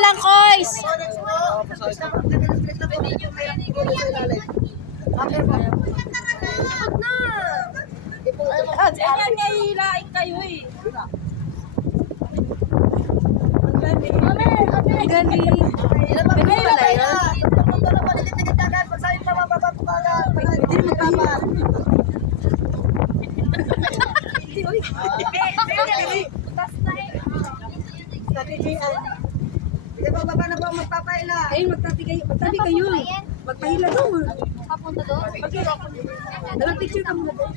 lang, Koys. Ganyan nga hilain kayo eh. Ang galing. Ganun pala yun. Ayun, magtabi kayo. Magpahila doon. Papunta doon? Dalang picture ka muna doon.